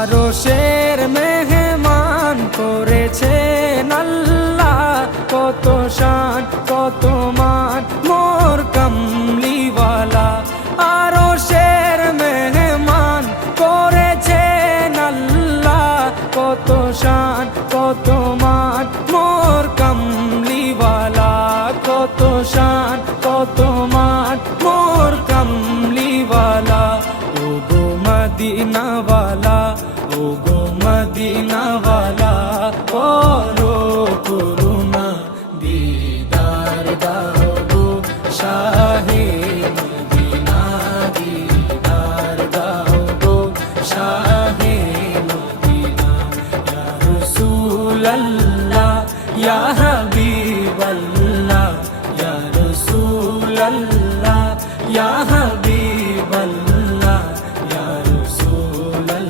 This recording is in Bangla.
আরশের মেহমান করেছেন আল্লাহ, কত শান কত মান মোর কামলিওয়ালা। আরশের মেহমান করেছেন আল্লাহ, কত শান কত মান মোর কামলিওয়ালা, কত শান কত মান মোর কামলিওয়ালা। ও গো মদিনাওয়ালা, ও গো মদিনাওয়ালা, করো